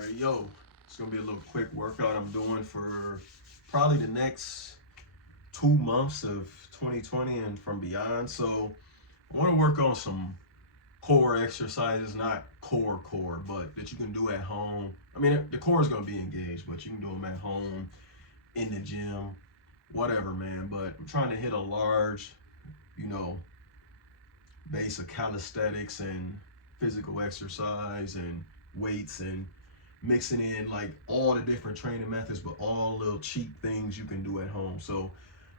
Alright, yo, it's gonna be a little quick workout I'm doing for probably the next 2 months of 2020 and from beyond. So I want to work on some core exercises, not core, but that you can do at home. I mean, the core is gonna be engaged, but you can do them at home, in the gym, whatever, man. But I'm trying to hit a large, you know, base of calisthenics and physical exercise and weights and mixing in like all the different training methods, but all little cheap things you can do at home. So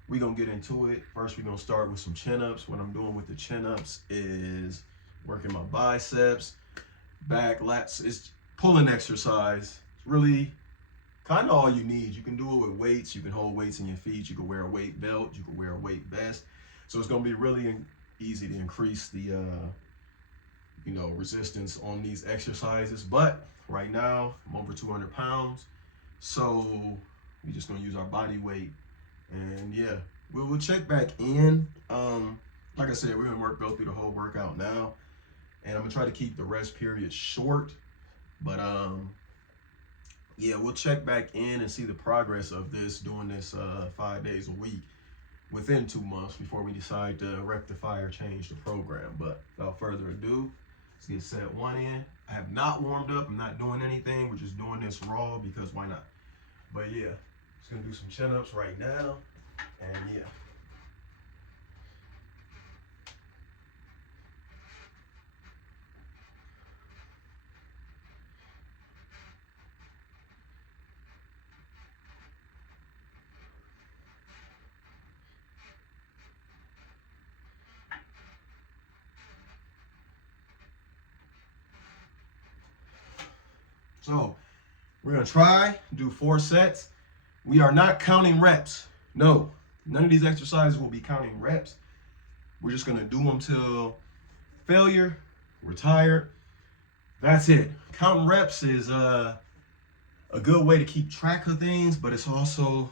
we're gonna get into it. First, we're gonna start with some chin-ups. What I'm doing with the chin-ups is working my biceps, back, lats. It's pulling exercise. It's really kind of all you need. You can do it with weights. You can hold weights in your feet. You can wear a weight belt. You can wear a weight vest. So it's gonna be really easy to increase the resistance on these exercises. But right now I'm over 200 pounds, so we're just gonna use our body weight. And yeah, we'll check back in. Like I said, we're gonna go through the whole workout now, and I'm gonna try to keep the rest period short. But yeah, we'll check back in and see the progress of doing this 5 days a week within 2 months before we decide to rectify or change the program. But without further ado, let's get set one in. I have not warmed up. I'm not doing anything. We're just doing this raw because why not? But yeah, just gonna do some chin-ups right now. And yeah. So we're gonna try do 4 sets. We are not counting reps. No, none of these exercises will be counting reps. We're just gonna do them till failure, we're tired. That's it. Counting reps is a good way to keep track of things, but it's also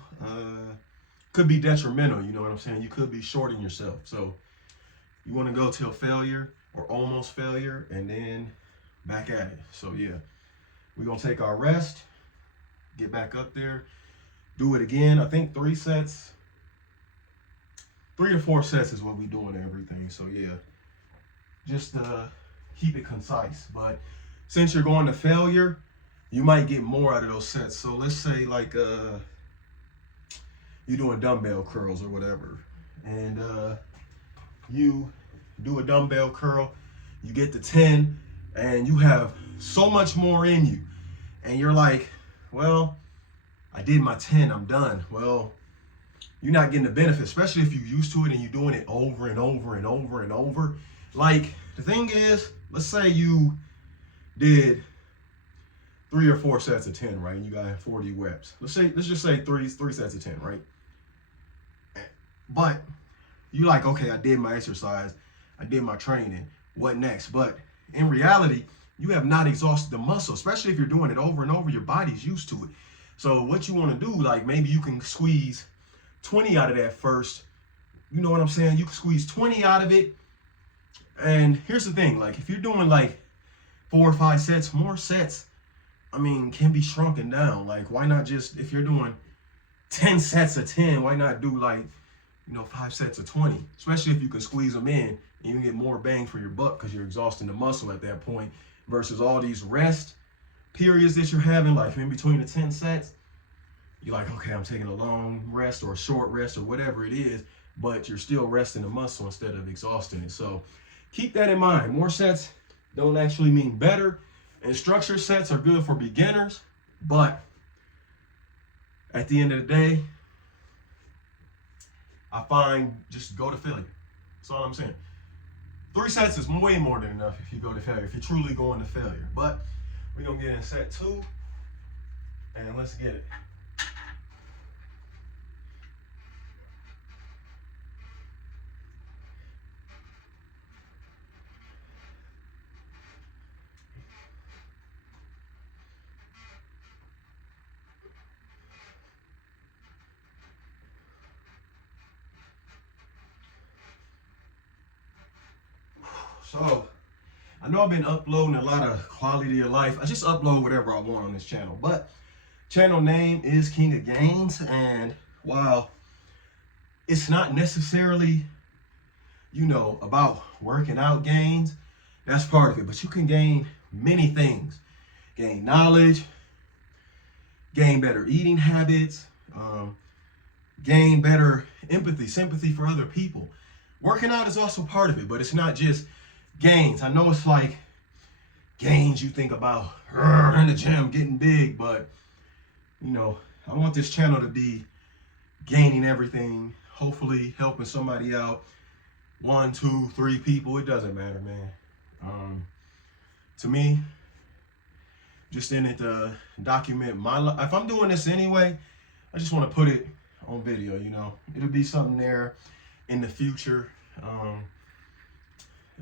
could be detrimental. You know what I'm saying? You could be shorting yourself. So you want to go till failure or almost failure, and then back at it. So yeah, we're gonna take our rest, get back up there, do it again. I think 3 sets, 3 to 4 sets is what we doing everything. So yeah, just keep it concise. But since you're going to failure, you might get more out of those sets. So let's say like you're doing dumbbell curls or whatever, and you do a dumbbell curl, you get to 10, and you have so much more in you, and you're like, well, I did my 10, I'm done. Well, you're not getting the benefit, especially if you're used to it and you're doing it over and over and over and over. Like, the thing is, let's say you did 3 or 4 sets of 10, right? And you got 40 reps. Let's just say three sets of 10, right? But you like, okay, I did my exercise, I did my training, what next? But in reality, you have not exhausted the muscle, especially if you're doing it over and over. Your body's used to it. So what you want to do, like maybe you can squeeze 20 out of that first. You know what I'm saying? You can squeeze 20 out of it. And here's the thing, like if you're doing like 4 or 5 sets, more sets, I mean, can be shrunken down. Like why not just, if you're doing 10 sets of 10, why not do like, 5 sets of 20, especially if you can squeeze them in, and you can get more bang for your buck because you're exhausting the muscle at that point versus all these rest periods that you're having, like in between the 10 sets. You're like, okay, I'm taking a long rest or a short rest or whatever it is, but you're still resting the muscle instead of exhausting it. So keep that in mind. More sets don't actually mean better, and structured sets are good for beginners, but at the end of the day, I find just go to failure. That's all I'm saying. 3 sets is way more than enough if you go to failure, if you're truly going to failure. But we're gonna get in set 2, and let's get it. So I know I've been uploading a lot of quality of life. I just upload whatever I want on this channel, but channel name is King of Gains. And while it's not necessarily, you know, about working out gains, that's part of it, but you can gain many things. Gain knowledge, gain better eating habits, gain better empathy, sympathy for other people. Working out is also part of it, but it's not just gains. I know it's like gains you think about in the gym, getting big, but you know, I want this channel to be gaining everything, hopefully helping somebody out. 1, 2, 3 people, it doesn't matter, man. To me, just in it to document my life. If I'm doing this anyway, I just want to put it on video, you know. It'll be something there in the future,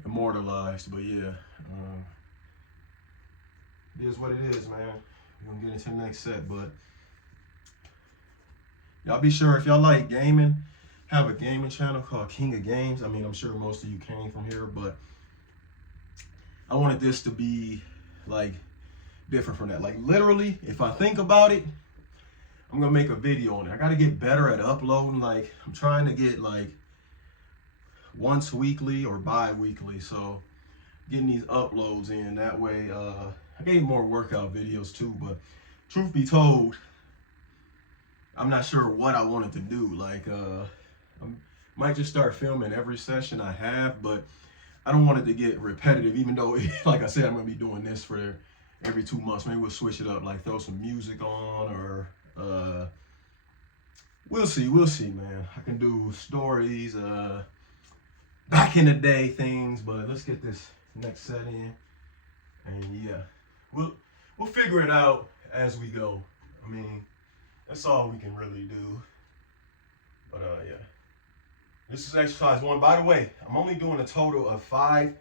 immortalized. But yeah, it is what it is, man. We're gonna get into the next set, but y'all be sure if y'all like gaming, have a gaming channel called King of Games. I mean, I'm sure most of you came from here, but I wanted this to be like different from that. Like literally, if I think about it, I'm gonna make a video on it. I gotta get better at uploading. Like I'm trying to get like once weekly or bi-weekly. So getting these uploads in that way, I gave more workout videos too, but truth be told, I'm not sure what I wanted to do. Like I might just start filming every session I have, but I don't want it to get repetitive, even though, like I said, I'm gonna be doing this for every 2 months. Maybe we'll switch it up, like throw some music on, or we'll see, man. I can do stories, back in the day things, but let's get this next set in, and yeah, we'll figure it out as we go. I mean, that's all we can really do. But yeah, this is exercise 1. By the way, I'm only doing a total of 5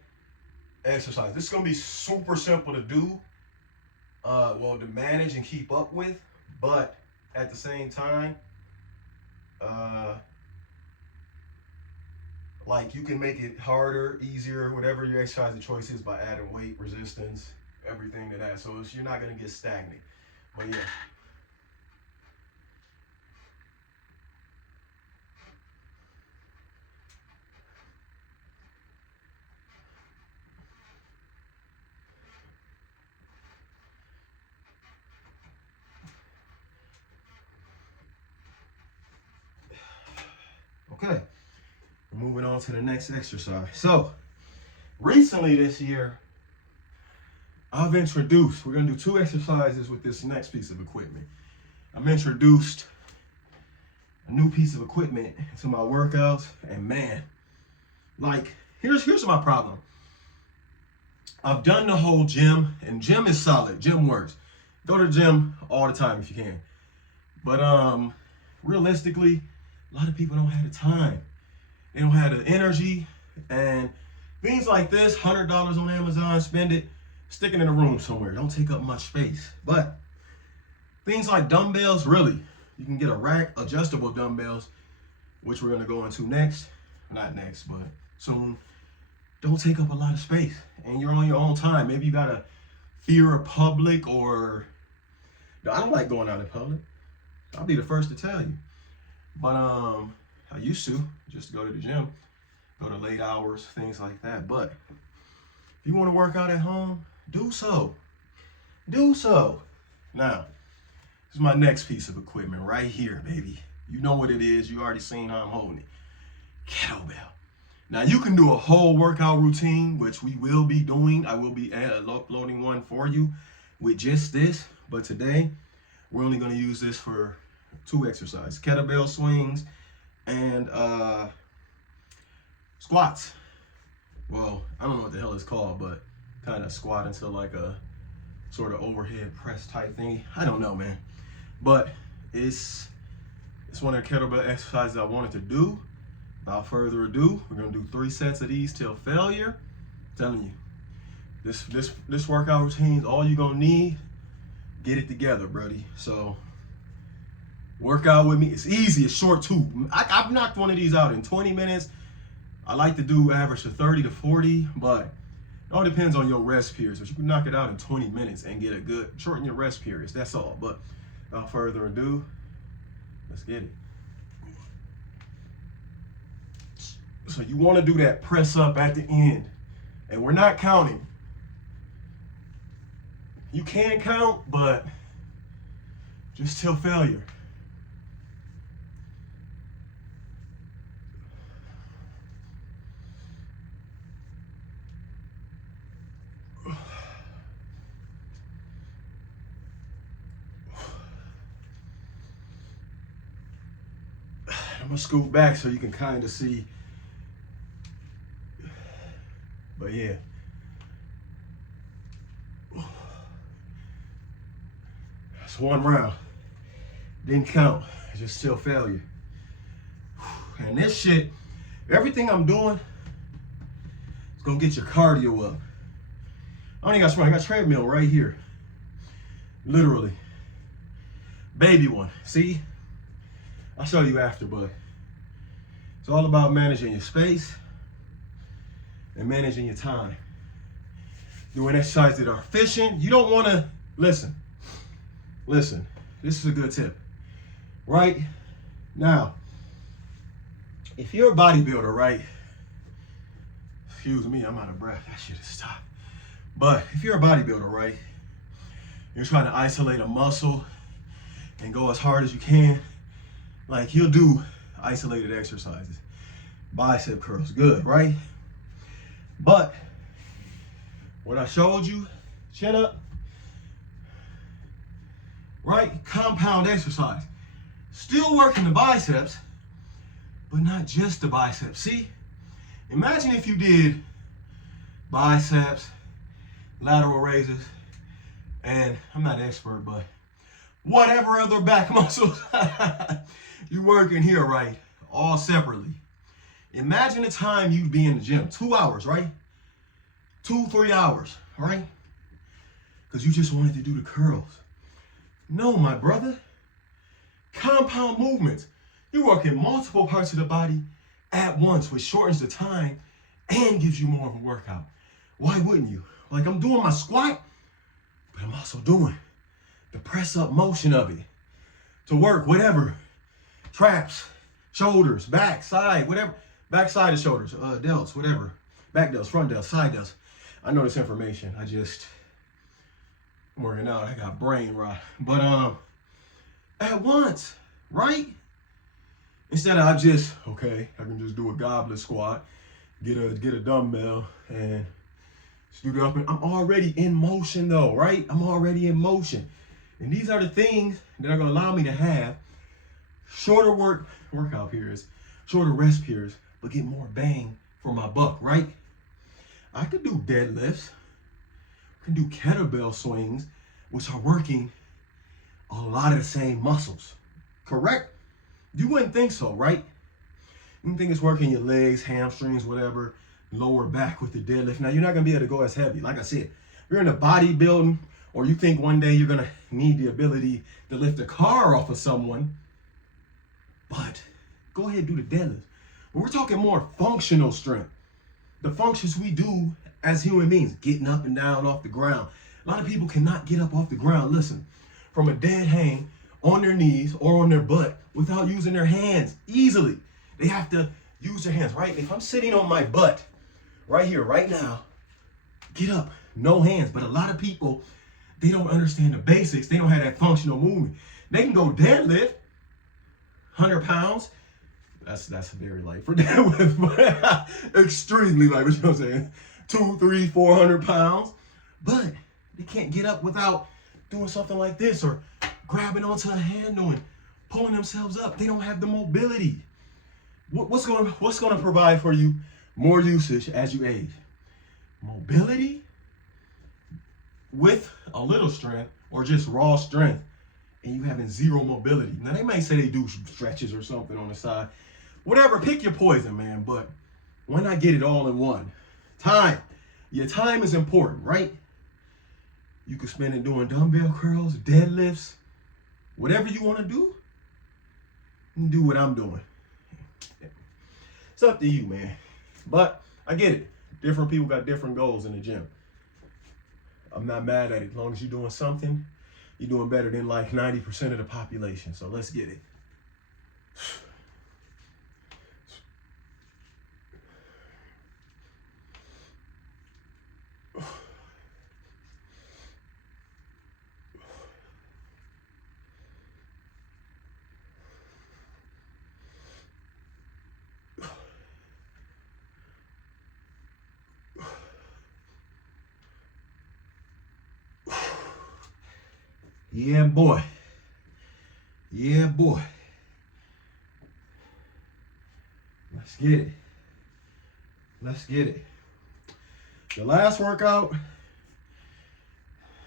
exercises. This is gonna be super simple to do, well, to manage and keep up with, but at the same time, like you can make it harder, easier, whatever your exercise of choice is, by adding weight, resistance, everything to that. So you're not gonna get stagnant. But yeah. Okay, we're moving on to the next exercise. So recently this year, I've introduced, we're gonna do 2 exercises with this next piece of equipment. I've introduced a new piece of equipment to my workouts, and man, like here's my problem. I've done the whole gym, and gym is solid, gym works. Go to the gym all the time if you can. But realistically, a lot of people don't have the time. They don't have the energy, and things like this, $100 on Amazon, spend it, stick it in a room somewhere. Don't take up much space. But things like dumbbells, really, you can get a rack, adjustable dumbbells, which we're gonna go into next. Not next, but soon. Don't take up a lot of space, and you're on your own time. Maybe you got a fear of public, or I don't like going out in public. I'll be the first to tell you. But I used to just go to the gym, go to late hours, things like that. But if you want to work out at home, do so. Do so. Now, this is my next piece of equipment right here, baby. You know what it is. You already seen how I'm holding it. Kettlebell. Now, you can do a whole workout routine, which we will be doing. I will be uploading one for you with just this. But today, we're only going to use this for 2 exercises: kettlebell swings and squats. Well, I don't know what the hell it's called, but kind of squat into like a sort of overhead press type thing. I don't know, man. But it's one of the kettlebell exercises I wanted to do. Without further ado, we're gonna do 3 sets of these till failure. I'm telling you, this workout routine is all you're gonna need. Get it together, buddy. So work out with me. It's easy, it's short too. I've knocked one of these out in 20 minutes. I like to do average of 30 to 40, but It all depends on your rest periods, but you can knock it out in 20 minutes and get a good, shorten your rest periods. That's all. But without further ado, let's get it. So you want to do that press up at the end, and we're not counting. You can count, but just till failure. I'm gonna scoot back so you can kind of see. But yeah. That's one round. Didn't count. It's just still failure. And this shit, everything I'm doing is gonna get your cardio up. I don't even got sprint. I got treadmill right here. Literally. Baby one. See? I'll show you after, but it's all about managing your space and managing your time. Doing exercises that are efficient. You don't want to, listen, this is a good tip. Right now, if you're a bodybuilder, right? Excuse me, I'm out of breath. That shit is stopped. But if you're a bodybuilder, right? You're trying to isolate a muscle and go as hard as you can. Like, you'll do isolated exercises. Bicep curls, good, right? But what I showed you, chin up, right? Compound exercise. Still working the biceps, but not just the biceps. See? Imagine if you did biceps, lateral raises, and I'm not an expert, but whatever other back muscles you working here, right? All separately. Imagine the time you'd be in the gym. 2 hours, right? 2-3 hours, right? Because you just wanted to do the curls. No, my brother. Compound movements. You're working multiple parts of the body at once, which shortens the time and gives you more of a workout. Why wouldn't you? Like, I'm doing my squat, but I'm also doing the press up motion of it to work whatever. Traps, shoulders, back, side, whatever. Back side of shoulders, delts, whatever. Back delts, front delts, side delts. I know this information. I'm working out. I got brain rot. But at once, right? Instead of I can just do a goblet squat, get a dumbbell and just do the up. I'm already in motion though, right? I'm already in motion. And these are the things that are gonna allow me to have shorter workout periods, shorter rest periods, but get more bang for my buck, right? I could do deadlifts, I can do kettlebell swings, which are working a lot of the same muscles, correct? You wouldn't think so, right? You think it's working your legs, hamstrings, whatever, lower back with the deadlift. Now, you're not gonna be able to go as heavy. Like I said, if you're in a bodybuilding, or you think one day you're gonna need the ability to lift a car off of someone, but go ahead and do the deadlift. But we're talking more functional strength. The functions we do as human beings, getting up and down off the ground. A lot of people cannot get up off the ground, listen, from a dead hang on their knees or on their butt without using their hands easily. They have to use their hands, right? If I'm sitting on my butt right here, right now, get up, no hands. But a lot of people, they don't understand the basics. They don't have that functional movement. They can go deadlift, 100 pounds. That's very light for deadlift, but extremely light, you know what I'm saying? 200, 300, 400 pounds. But they can't get up without doing something like this or grabbing onto a handle and pulling themselves up. They don't have the mobility. What's going to provide for you more usage as you age? Mobility with a little strength or just raw strength, and you having zero mobility. Now, they may say they do stretches or something on the side. Whatever, pick your poison, man. But why not get it all in one? Time. Your time is important, right? You can spend it doing dumbbell curls, deadlifts, whatever you want to do. You can do what I'm doing. It's up to you, man. But I get it. Different people got different goals in the gym. I'm not mad at it. As long as you're doing something, you're doing better than like 90% of the population. So let's get it. Yeah, boy. Yeah, boy. Let's get it. Let's get it. The last workout,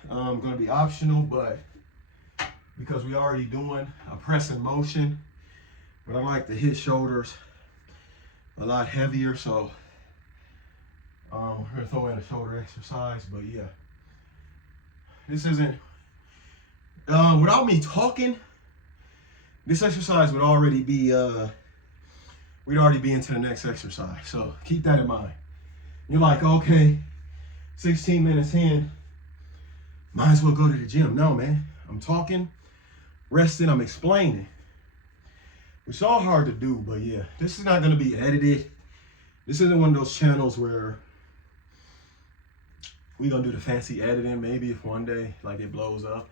going to be optional, but because we already doing a press in motion, but I like to hit shoulders a lot heavier, so we're going to throw in a shoulder exercise, but yeah. This isn't, without me talking, this exercise would already be, we'd already be into the next exercise. So keep that in mind. You're like, okay, 16 minutes in, might as well go to the gym. No, man, I'm talking, resting, I'm explaining. It's all hard to do, but yeah, this is not going to be edited. This isn't one of those channels where we're going to do the fancy editing. Maybe if one day, like, it blows up,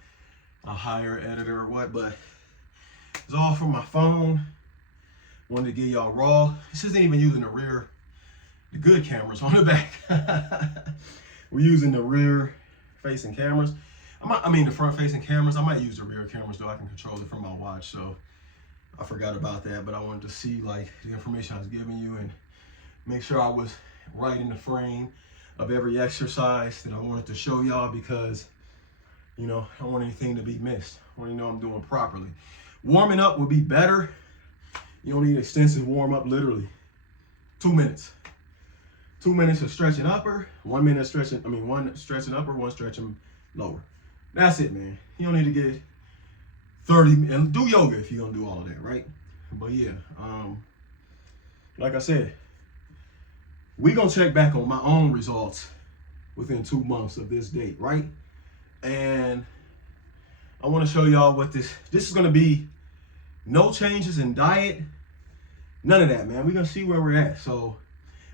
I'll hire an editor or what, but it's all from my phone. Wanted to give y'all raw. This isn't even using the good cameras on the back. We're using the rear facing cameras. The front facing cameras. I might use the rear cameras though. I can control it from my watch, so I forgot about that, but I wanted to see like the information I was giving you and make sure I was right in the frame of every exercise that I wanted to show y'all, because I don't want anything to be missed. I want to know I'm doing properly. Warming up would be better. You don't need extensive warm up, literally 2 minutes. 2 minutes of stretching upper, 1 minute of stretching, one stretching upper, one stretching lower. That's it, man. You don't need to get 30, and do yoga if you're gonna do all of that, right? But yeah, like I said, we gonna check back on my own results within 2 months of this date, right? And I wanna show y'all what this is gonna be. No changes in diet, none of that, man. We're gonna see where we're at. So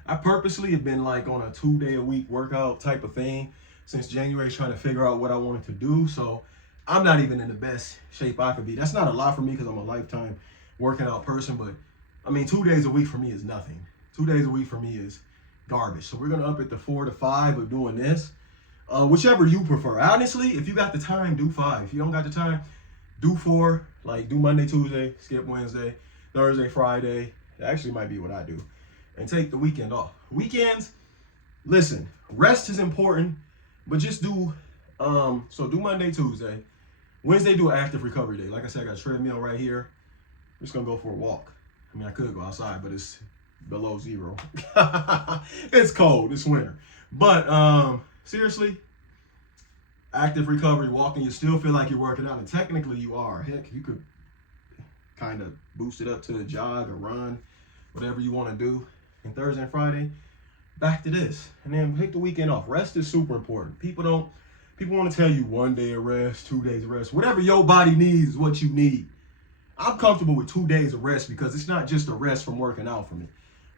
I purposely have been like on a 2-day-a-week workout type of thing since January, trying to figure out what I wanted to do. So I'm not even in the best shape I could be. That's not a lot for me because I'm a lifetime working out person, but 2 days a week for me is nothing. 2 days a week for me is garbage. So we're gonna up it to 4 to 5 of doing this. Whichever you prefer. Honestly, if you got the time, do 5. If you don't got the time, do 4. Like, do Monday, Tuesday, skip Wednesday, Thursday, Friday. That actually might be what I do. And take the weekend off. Weekends, listen, rest is important, but just do, so do Monday, Tuesday. Wednesday, do an active recovery day. Like I said, I got a treadmill right here. I'm just gonna go for a walk. I could go outside, but it's below 0. It's cold, it's winter. But seriously, active recovery, walking, you still feel like you're working out, and technically you are. Heck, you could kind of boost it up to a jog or run, whatever you want to do. And Thursday and Friday, back to this. And then take the weekend off. Rest is super important. People want to tell you 1 day of rest, 2 days of rest. Whatever your body needs is what you need. I'm comfortable with 2 days of rest because it's not just a rest from working out for me.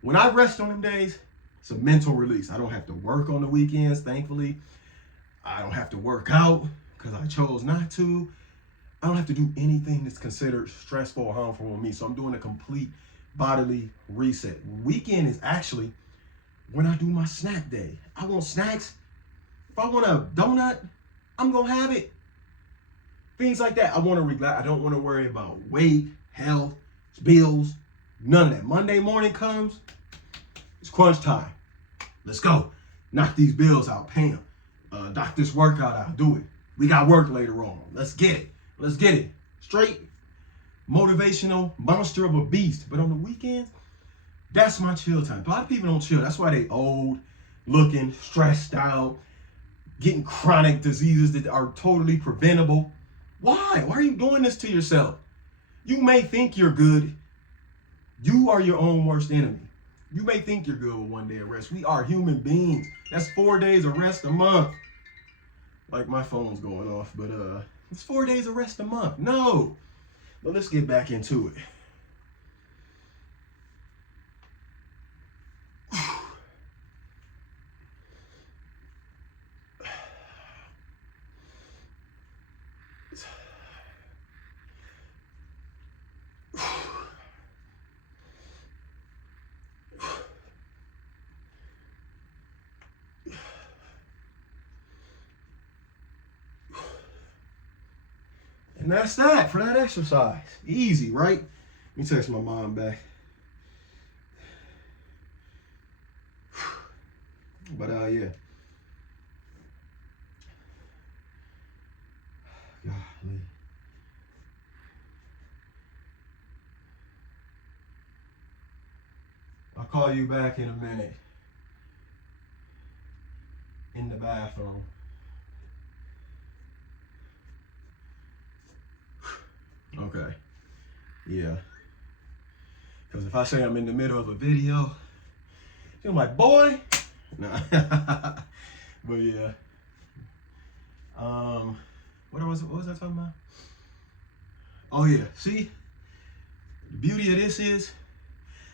When I rest on them days, it's a mental release. I don't have to work on the weekends, thankfully. I don't have to work out because I chose not to. I don't have to do anything that's considered stressful or harmful on me. So I'm doing a complete bodily reset. Weekend is actually when I do my snack day. I want snacks. If I want a donut, I'm going to have it. Things like that. I want to relax. I don't want to worry about weight, health, bills, none of that. Monday morning comes, it's crunch time. Let's go. Knock these bills out, pay them. Knock this workout out, do it. We got work later on. Let's get it. Let's get it. Straight motivational monster of a beast. But on the weekends, that's my chill time. A lot of people don't chill. That's why they old, looking, stressed out, getting chronic diseases that are totally preventable. Why? Why are you doing this to yourself? You may think you're good. You are your own worst enemy. You may think you're good with 1 day of rest. We are human beings. That's 4 days of rest a month. Like my phone's going off, but it's 4 days of rest a month. No. But let's get back into it. And that's that for that exercise. Easy, right? Let me text my mom back. But yeah. Golly. I'll call you back in a minute. In the bathroom. Okay. Yeah. Because if I say I'm in the middle of a video, you're like, boy. Nah. But yeah. What was I talking about? Oh yeah. See? The beauty of this is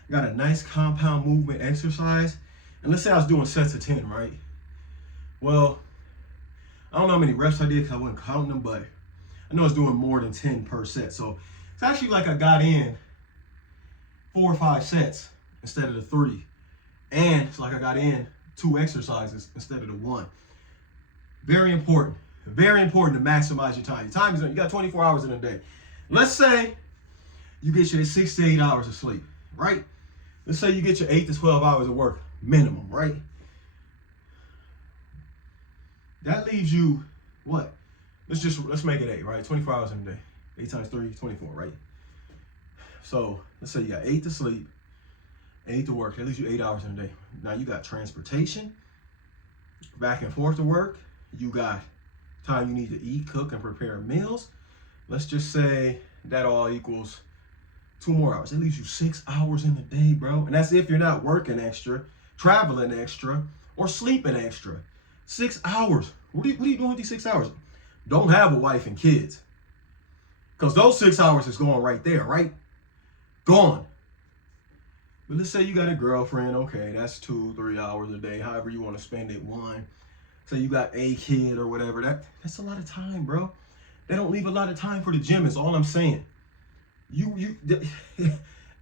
I got a nice compound movement exercise. And let's say I was doing sets of 10, right? Well, I don't know how many reps I did because I wasn't counting them, but I know it's doing more than 10 per set. So it's actually like I got in 4 or 5 sets instead of the 3. And it's like I got in 2 exercises instead of the 1. Very important. Very important to maximize your time. Your time is, you got 24 hours in a day. Let's say you get your 6 to 8 hours of sleep, right? Let's say you get your 8 to 12 hours of work minimum, right? That leaves you what? Let's make it 8, right? 24 hours in a day. 8 times 3, 24, right? So let's say you got 8 to sleep, 8 to work. That leaves you 8 hours in a day. Now you got transportation, back and forth to work. You got time you need to eat, cook, and prepare meals. Let's just say that all equals 2 more hours. It leaves you 6 hours in the day, bro. And that's if you're not working extra, traveling extra, or sleeping extra. 6 hours. What are you doing with these 6 hours? Don't have a wife and kids. Because those 6 hours is going right there, right? Gone. But let's say you got a girlfriend. Okay, that's 2, 3 hours a day. However you want to spend it. 1. Say you got a kid or whatever. That's a lot of time, bro. They don't leave a lot of time for the gym is all I'm saying.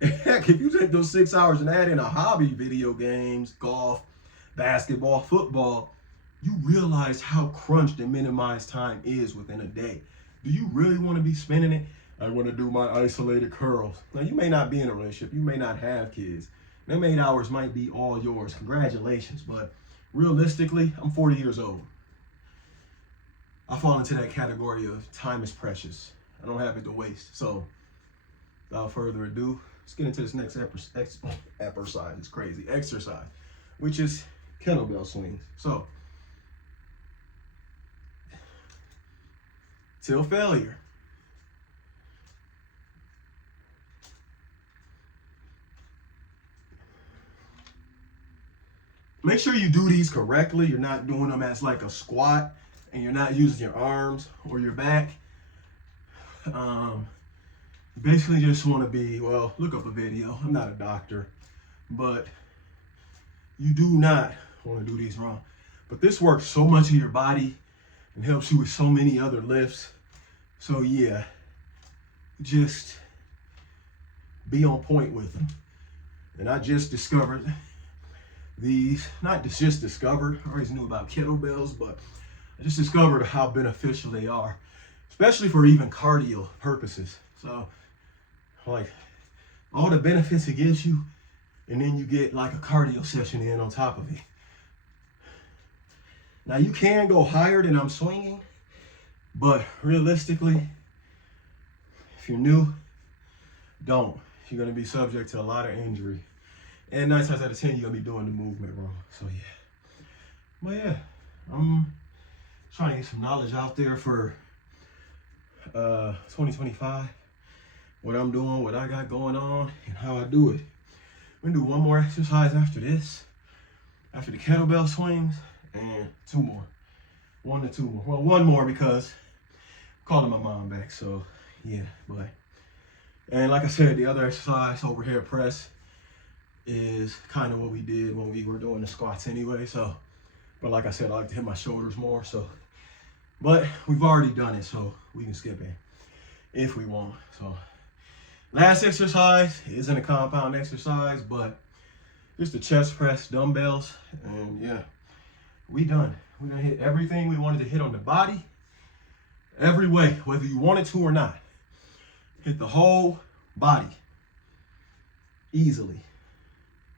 Heck, if you take those 6 hours and add in a hobby, video games, golf, basketball, football, you realize how crunched and minimized time is within a day. Do you really want to be spending it? I want to do my isolated curls. Now, you may not be in a relationship. You may not have kids. Them 8 hours might be all yours. Congratulations. But realistically, I'm 40 years old. I fall into that category of time is precious. I don't have it to waste. So, without further ado, let's get into this next exercise. It's crazy. Exercise, which is kettlebell swings. So, till failure. Make sure you do these correctly. You're not doing them as like a squat and you're not using your arms or your back. Basically just want to be, well, look up a video. I'm not a doctor, but you do not want to do these wrong. But this works so much of your body and helps you with so many other lifts. So yeah, just be on point with them. And I just discovered these, not just discovered, I always knew about kettlebells, but I just discovered how beneficial they are, especially for even cardio purposes. So like all the benefits it gives you, and then you get like a cardio session in on top of it. Now you can go higher than I'm swinging, but realistically, if you're new, don't. You're gonna be subject to a lot of injury. And 9 times out of 10, you're gonna be doing the movement wrong. So yeah. But yeah, I'm trying to get some knowledge out there for 2025. What I'm doing, what I got going on, and how I do it. We're gonna do one more exercise after this, after the kettlebell swings, and 2 more. 1 to 2 more. Well, 1 more because I'm calling my mom back. So yeah, but and like I said, the other exercise, overhead press, is kind of what we did when we were doing the squats anyway. So, but like I said, I like to hit my shoulders more. So, but we've already done it, so we can skip it if we want. So, last exercise isn't a compound exercise, but just the chest press dumbbells, and yeah, we done. We're gonna hit everything we wanted to hit on the body, every way, whether you wanted to or not. Hit the whole body easily.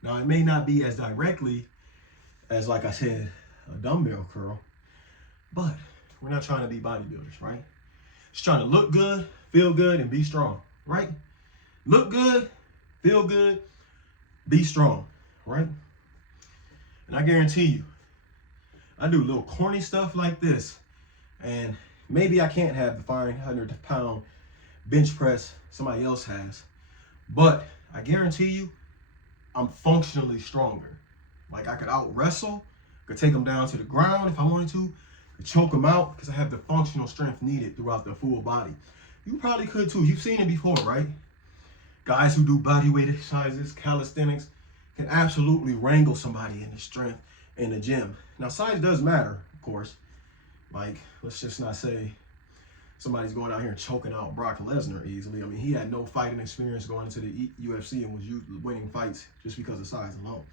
Now, it may not be as directly as, like I said, a dumbbell curl, but we're not trying to be bodybuilders, right? Just trying to look good, feel good, and be strong, right? Look good, feel good, be strong, right? And I guarantee you, I do little corny stuff like this, and maybe I can't have the 500-pound bench press somebody else has, but I guarantee you, I'm functionally stronger. Like, I could out wrestle, could take them down to the ground if I wanted to, could choke them out because I have the functional strength needed throughout the full body. You probably could too. You've seen it before, right? Guys who do body weight exercises, calisthenics, can absolutely wrangle somebody in the strength in the gym. Now, size does matter, of course. Like, let's just not say somebody's going out here and choking out Brock Lesnar easily. I mean, he had no fighting experience going into the UFC and was winning fights just because of size alone.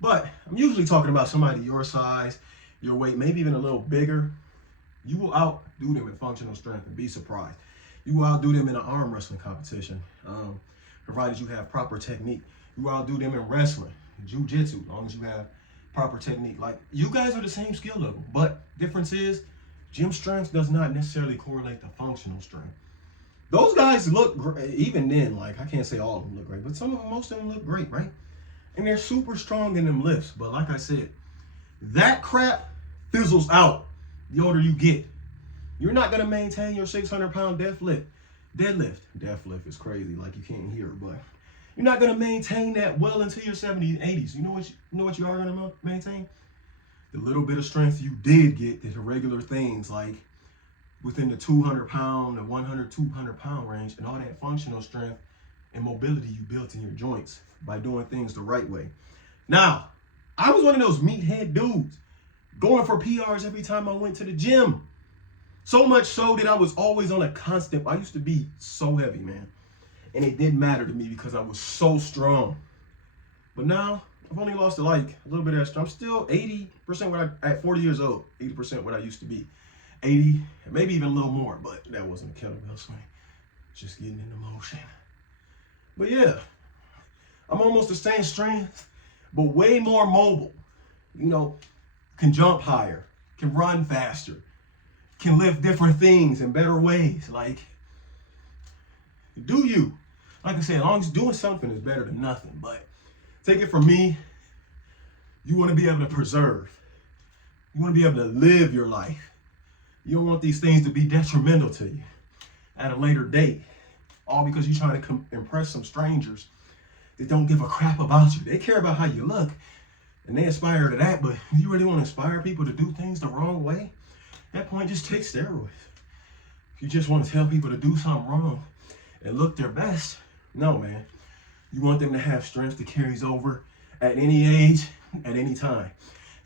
But I'm usually talking about somebody your size, your weight, maybe even a little bigger. You will outdo them in functional strength and be surprised. You will outdo them in an arm wrestling competition, provided you have proper technique. You will outdo them in wrestling, jiu-jitsu, as long as you have proper technique. Like, you guys are the same skill level, but difference is gym strength does not necessarily correlate to functional strength. Those guys look great, even then, like, I can't say all of them look great, but some of them, most of them look great, right? And they're super strong in them lifts. But like I said, that crap fizzles out the older you get. You're not gonna maintain your 600-pound deadlift. Deadlift is crazy, like you can't hear it, but you're not gonna maintain that well into your 70s and 80s. You know what you are gonna maintain? The little bit of strength you did get, the regular things like within the 200-pound, the 100, 200-pound range, and all that functional strength and mobility you built in your joints by doing things the right way. Now, I was one of those meathead dudes going for PRs every time I went to the gym. So much so that I was always on a constant. I used to be so heavy, man. And it didn't matter to me because I was so strong. But now, I've only lost like a little bit extra. I'm still 80% at 40 years old, 80% what I used to be. 80, maybe even a little more, but that wasn't a kettlebell swing. Just getting into motion. But yeah, I'm almost the same strength, but way more mobile. You know, can jump higher, can run faster, can lift different things in better ways. Like, do you? Like I said, as long as doing something is better than nothing. But take it from me, you want to be able to preserve. You want to be able to live your life. You don't want these things to be detrimental to you at a later date. All because you're trying to impress some strangers that don't give a crap about you. They care about how you look and they aspire to that, but if you really want to inspire people to do things the wrong way, at that point, just take steroids. If you just want to tell people to do something wrong and look their best, no, man. You want them to have strength that carries over at any age, at any time.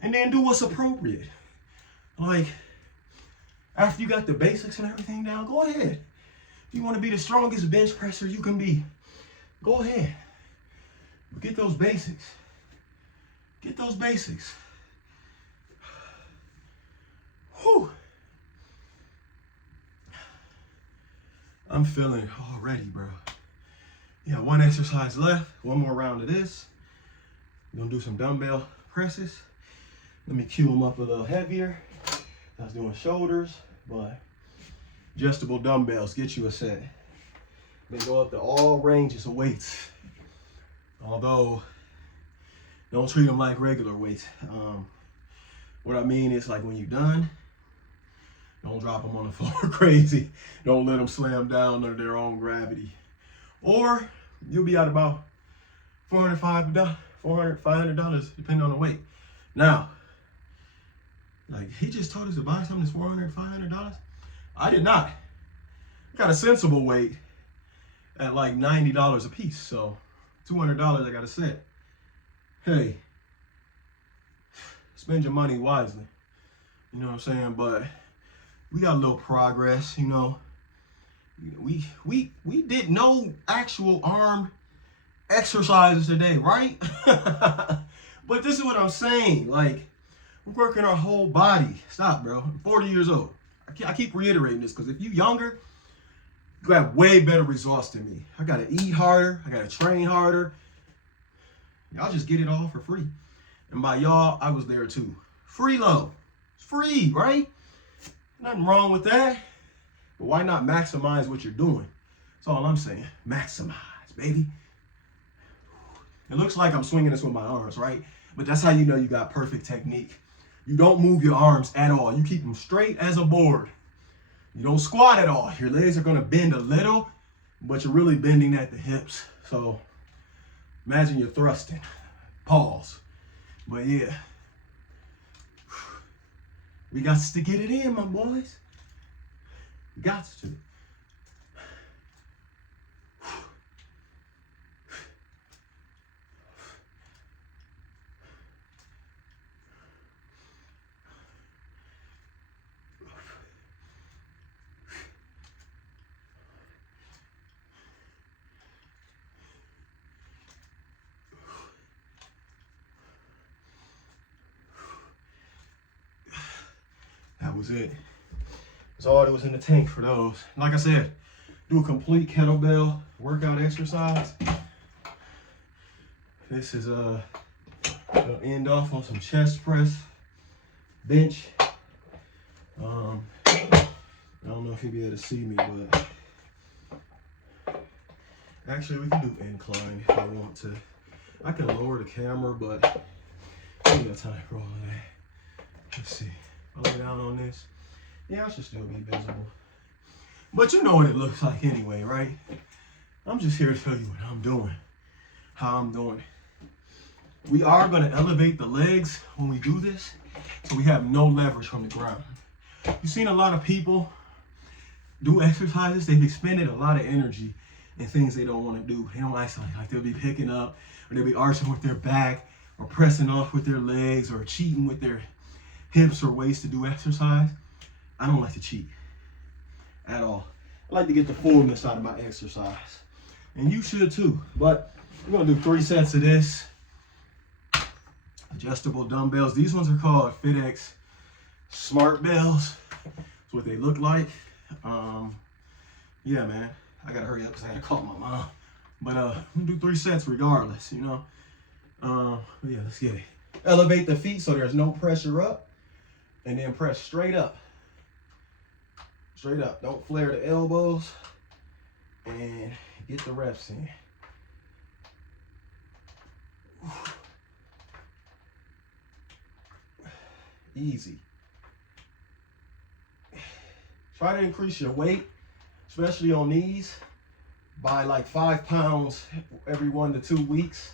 And then do what's appropriate. Like, after you got the basics and everything down, go ahead. If you want to be the strongest bench presser you can be, go ahead. But get those basics. Get those basics. Whew. I'm feeling it already, bro. Yeah, 1 exercise left. 1 more round of this. We're gonna do some dumbbell presses. Let me cue them up a little heavier. I was doing shoulders, but adjustable dumbbells get you a set. They go up to all ranges of weights. Although, don't treat them like regular weights. What I mean is, like, when you're done, don't drop them on the floor crazy. Don't let them slam down under their own gravity. Or you'll be at about $400, $500, depending on the weight. Now, like he just told us to buy something that's $400, $500. I did not. Got a sensible weight at like $90 a piece. So $200 I got a set. Hey, spend your money wisely. You know what I'm saying? But we got a little progress, you know. We did no actual arm exercises today, right? But this is what I'm saying. Like, we're working our whole body. Stop, bro. I'm 40 years old. I keep reiterating this because if you younger, you got way better results than me. I gotta eat harder. I gotta train harder. Y'all just get it all for free. And by y'all, I was there too. Free love. It's free, right? Nothing wrong with that. But why not maximize what you're doing? That's all I'm saying. Maximize, baby. It looks like I'm swinging this with my arms, right? But that's how you know you got perfect technique. You don't move your arms at all. You keep them straight as a board. You don't squat at all. Your legs are going to bend a little, but you're really bending at the hips. So imagine you're thrusting. Pause. But yeah. We got to get it in, my boys. Got to. That was it. That's all that was in the tank for those. Like I said, do a complete kettlebell workout exercise. This is gonna end off on some chest press, bench. I don't know if you'll be able to see me, but actually we can do incline if I want to. I can lower the camera, but I ain't got time for all of that. Let's see. I'll lay down on this. Yeah, I should still be visible. But you know what it looks like anyway, right? I'm just here to show you what I'm doing, how I'm doing it. We are going to elevate the legs when we do this, so we have no leverage from the ground. You've seen a lot of people do exercises. They've expended a lot of energy in things they don't want to do. They don't isolate. Like they'll be picking up, or they'll be arching with their back, or pressing off with their legs, or cheating with their hips or waist to do exercise. I don't like to cheat at all. I like to get the fullness out of my exercise. And you should too. But we're gonna do 3 sets of this. Adjustable dumbbells. These ones are called FitX Smart Bells. That's what they look like. Yeah, man. I gotta hurry up because I gotta call my mom. But I'm gonna do 3 sets regardless, you know. But yeah, let's get it. Elevate the feet so there's no pressure up. And then press straight up. Straight up. Don't flare the elbows. And get the reps in. Easy. Try to increase your weight, especially on these, by like 5 pounds every 1 to 2 weeks.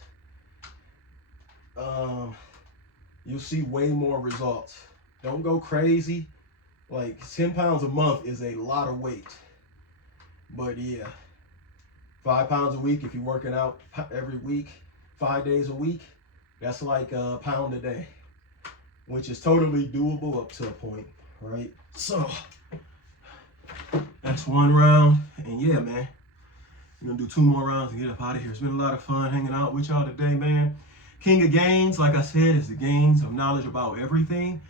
You'll see way more results. Don't go crazy. Like 10 pounds a month is a lot of weight. But yeah, 5 pounds a week if you're working out every week, 5 days a week, that's like a pound a day, which is totally doable up to a point, right? So that's 1 round. And yeah, man, we're gonna do 2 more rounds and get up out of here. It's been a lot of fun hanging out with y'all today, man. King of gains, like I said, is the gains of knowledge about everything.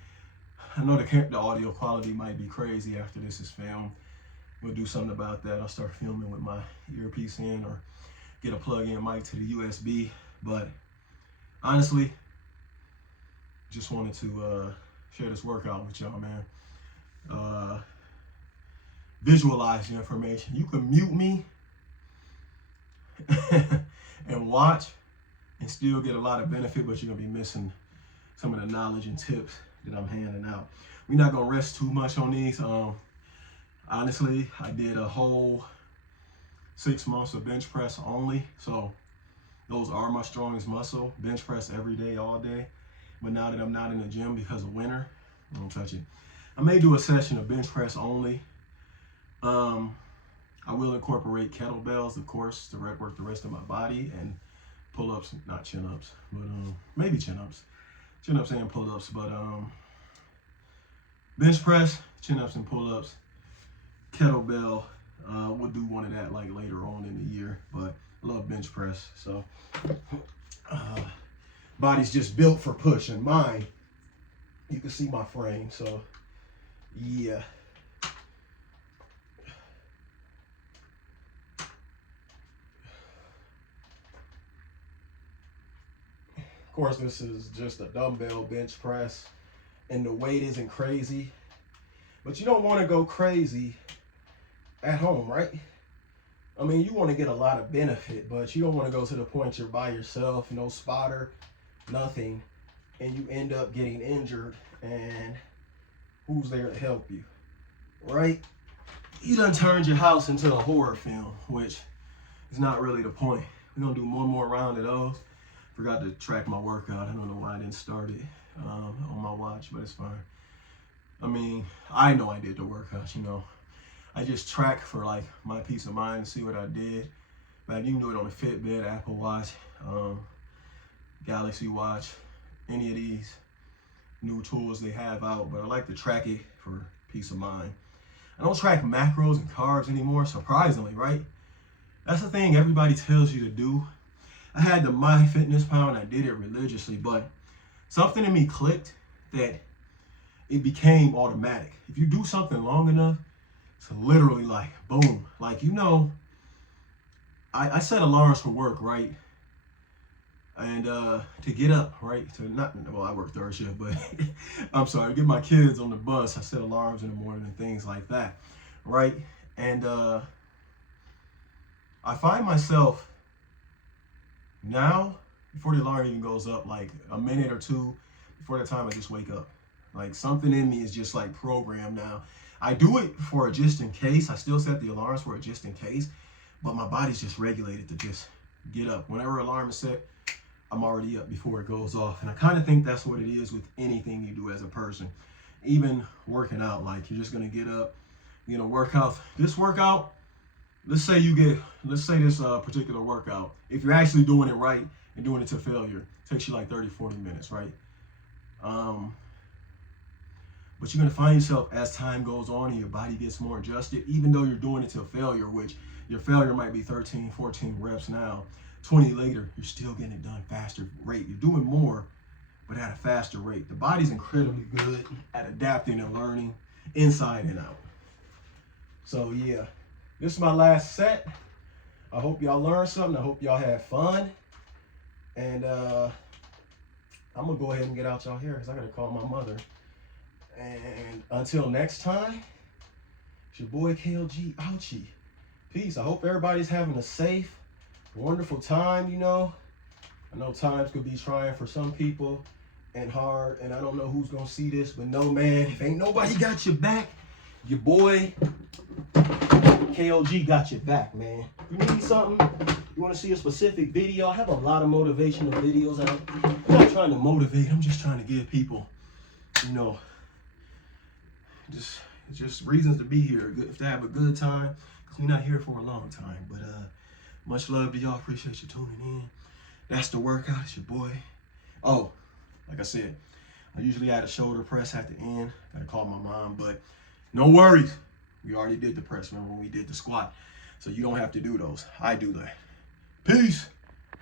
I know the audio quality might be crazy after this is filmed. We'll do something about that. I'll start filming with my earpiece in or get a plug-in mic to the USB. But honestly, just wanted to share this workout with y'all, man. Visualize the information. You can mute me and watch and still get a lot of benefit, but you're gonna be missing some of the knowledge and tips that I'm handing out. We're not gonna rest too much on these. Honestly, I did a whole 6 months of bench press only, so Those are my strongest muscle. Bench press every day, all day. But now that I'm not in the gym because of winter, I don't touch it. I may do a session of bench press only. I will incorporate kettlebells, of course, to work the rest of my body, and pull-ups, not chin-ups, but maybe chin-ups. Chin-ups and pull-ups, but bench press, chin-ups and pull-ups, kettlebell. We'll do one of that like later on in the year, but I love bench press. So body's just built for push, and mine, you can see my frame. So yeah. Of course, this is just a dumbbell bench press, and the weight isn't crazy, but you don't want to go crazy at home, right? I mean, you want to get a lot of benefit, but you don't want to go to the point you're by yourself, no spotter, nothing, and you end up getting injured, and who's there to help you, right? You done turned your house into a horror film, which is not really the point. We're going to do one more round of those. Forgot to track my workout. I don't know why I didn't start it on my watch, but it's fine. I mean, I know I did the workout, you know. I just track for like my peace of mind and see what I did. But you can do it on a Fitbit, Apple Watch, Galaxy Watch, any of these new tools they have out. But I like to track it for peace of mind. I don't track macros and carbs anymore, surprisingly, right? That's the thing everybody tells you to do. I had the MyFitnessPal and I did it religiously, but something in me clicked that it became automatic. If you do something long enough, it's literally like, boom. Like, you know, I set alarms for work, right? And to get up, right? To not, well, I work third shift, but I'm sorry, get my kids on the bus. I set alarms in the morning and things like that, right? And I find myself now, before the alarm even goes up, like a minute or two before the time, I just wake up. Like something in me is just like programmed now. I do it for a just in case. I still set the alarms for a just in case, but my body's just regulated to just get up. Whenever alarm is set, I'm already up before it goes off. And I kind of think that's what it is with anything you do as a person. Even working out, like you're just gonna get up, you know, work out. This workout, let's say this particular workout, if you're actually doing it right and doing it to failure, it takes you like 30, 40 minutes, right? But you're gonna find yourself as time goes on and your body gets more adjusted, even though you're doing it to failure, which your failure might be 13, 14 reps now, 20 later, you're still getting it done faster rate. You're doing more, but at a faster rate. The body's incredibly good at adapting and learning inside and out. So yeah. This is my last set. I hope y'all learned something. I hope y'all had fun. And I'm going to go ahead and get out y'all here because I got to call my mother. And until next time, it's your boy KLG Ouchie. Peace. I hope everybody's having a safe, wonderful time, you know. I know times could be trying for some people and hard. And I don't know who's going to see this. But no, man, if ain't nobody got your back, your boy KLG got your back, man. If you need something, you want to see a specific video, I have a lot of motivational videos out. I'm not trying to motivate, I'm just trying to give people, you know, just reasons to be here, to have a good time, because we're not here for a long time. But much love to y'all, appreciate you tuning in. That's the workout, it's your boy. Oh, like I said, I usually add a shoulder press at the end. Gotta call my mom, but no worries. We already did the press, remember when we did the squat. So you don't have to do those. I do that. Peace.